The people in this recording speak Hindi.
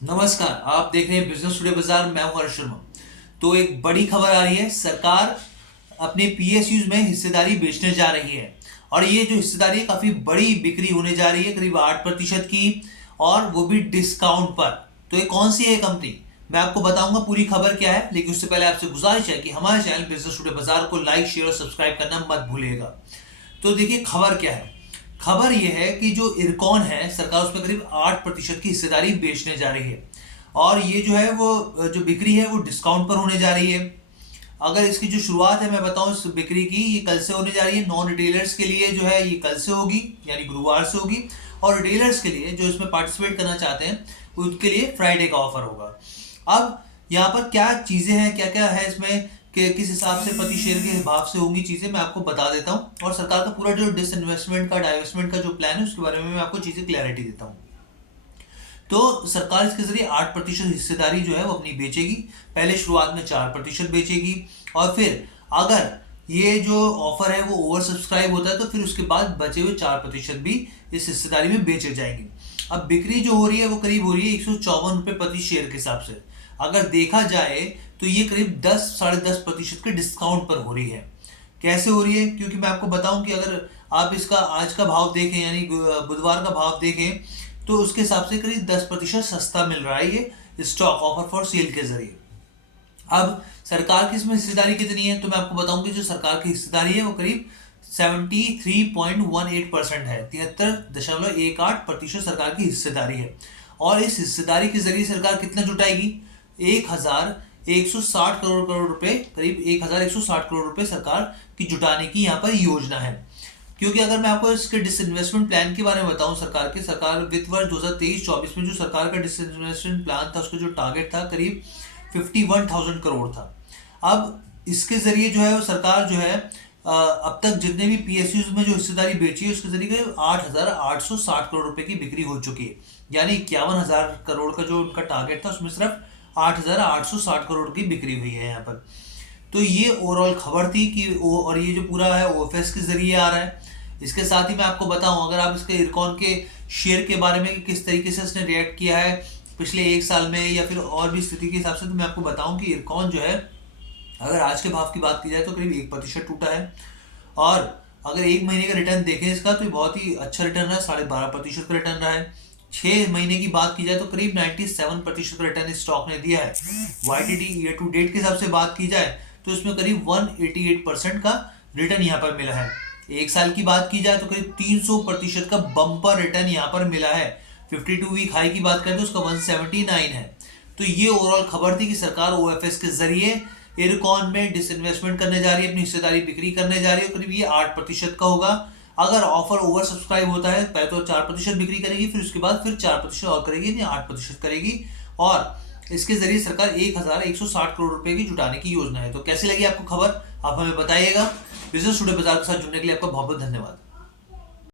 नमस्कार, आप देख रहे हैं बिजनेस टुडे बाजार। मैं हूं हर्ष शर्मा। तो एक बड़ी खबर आ रही है। सरकार अपने पीएसयूज में हिस्सेदारी बेचने जा रही है और ये जो हिस्सेदारी है काफी बड़ी बिक्री होने जा रही है, करीब 8% की, और वो भी डिस्काउंट पर। तो ये कौन सी है कंपनी, मैं आपको बताऊंगा पूरी खबर क्या है। लेकिन उससे पहले आपसे गुजारिश है कि हमारे चैनल बिजनेस टुडे बाजार को लाइक, शेयर और सब्सक्राइब करना मत भूलिएगा। तो देखिए खबर क्या है। खबर यह है कि जो इरकॉन है, सरकार उसमें करीब 8% की हिस्सेदारी बेचने जा रही है और ये जो है वो जो बिक्री है वो डिस्काउंट पर होने जा रही है। अगर इसकी जो शुरुआत है मैं बताऊं इस बिक्री की, ये कल से होने जा रही है। नॉन रिटेलर्स के लिए जो है ये कल से होगी, यानी गुरुवार से होगी, और रिटेलर्स के लिए जो इसमें पार्टिसिपेट करना चाहते हैं उनके लिए फ्राइडे का ऑफर होगा। अब यहाँ पर क्या चीज़ें हैं, क्या क्या है इसमें, कि किस हिसाब से प्रति शेयर के भाव से होंगी चीज़ें, मैं आपको बता देता हूँ। और सरकार का पूरा जो डिसइन्वेस्टमेंट का, डाइवेस्टमेंट का जो प्लान है उसके बारे में मैं आपको चीज़ें क्लैरिटी देता हूँ। तो सरकार इसके जरिए 8% हिस्सेदारी जो है वो अपनी बेचेगी। पहले शुरुआत में 4% बेचेगी और फिर अगर ये जो ऑफर है वो ओवर सब्सक्राइब होता है तो फिर उसके बाद बचे हुए 4% भी इस हिस्सेदारी में बेचे जाएंगे। अब बिक्री जो हो रही है वो करीब हो रही है 154 रुपये प्रति शेयर के हिसाब से। अगर देखा जाए तो ये करीब 10-10.5% के डिस्काउंट पर हो रही है। कैसे हो रही है, क्योंकि मैं आपको बताऊं कि अगर आप इसका आज का भाव देखें, यानी बुधवार का भाव देखें, तो उसके हिसाब से करीब 10% सस्ता मिल रहा है ये स्टॉक ऑफर फॉर सेल के जरिए। अब सरकार की इसमें हिस्सेदारी कितनी है तो मैं आपको बताऊंगी। जो सरकार की हिस्सेदारी है वो करीब 73.18% है। 73.18% सरकार की हिस्सेदारी है। और इस हिस्सेदारी के जरिए सरकार कितना जुटाएगी, 1160 करोड़ करोड़ रुपए, करीब 1160 करोड़ रुपए सरकार की जुटाने की यहाँ पर योजना है। क्योंकि अगर मैं आपको इसके डिसइन्वेस्टमेंट प्लान के बारे में बताऊं, सरकार वित्त वर्ष 2023-24 में जो सरकार का डिसइन्वेस्टमेंट प्लान था, उसका जो टारगेट था करीब 51,000 करोड़ था। अब इसके जरिए जो है वो सरकार जो है अब तक जितने भी पीएसयूज में जो हिस्सेदारी बेची है उसके जरिए 8,860 करोड़ रुपए की बिक्री हो चुकी है। यानी 51,000 करोड़ का जो उनका टारगेट था उसमें सिर्फ 8,860 करोड़ की बिक्री हुई है यहाँ पर। तो ये ओवरऑल खबर थी कि और ये जो पूरा है ओएफएस के जरिए आ रहा है। इसके साथ ही मैं आपको बताऊं, अगर आप इसके इरकॉन के शेयर के बारे में कि किस तरीके से इसने रिएक्ट किया है पिछले एक साल में या फिर और भी स्थिति के हिसाब से, तो मैं आपको बताऊं कि इरकॉन जो है अगर आज के भाव की बात की जाए तो करीब 1% टूटा है। और अगर एक महीने का रिटर्न देखें इसका तो बहुत ही अच्छा रिटर्न है, 12.5% का रिटर्न रहा है। 6 महीने की बात की जाए तो करीब 97% का रिटर्न इस स्टॉक ने दिया है। वाईटीडी ईयर टू डेट के हिसाब से बात की जाए तो इसमें करीब 188% का रिटर्न यहाँ पर मिला है। एक साल की बात की जाए तो करीब 300% का बम्पर रिटर्न यहाँ पर मिला है। 52 वीक हाई की बात करें तो उसका 179 है। तो ये ओवरऑल खबर थी कि सरकार ओएफएस के जरिए इरकॉन में डिसइन्वेस्टमेंट करने जा रही है, अपनी हिस्सेदारी बिक्री करने जा रही है। करीब ये 8% का होगा। अगर ऑफर ओवर सब्सक्राइब होता है, पहले तो 4% बिक्री करेगी, फिर उसके बाद फिर 4% और करेगी, यानी 8% करेगी। और इसके जरिए सरकार 1,160 करोड़ रुपए की जुटाने की योजना है। तो कैसी लगी आपको खबर, आप हमें बताइएगा। बिजनेस टुडे बाजार के साथ जुड़ने के लिए आपका बहुत बहुत धन्यवाद।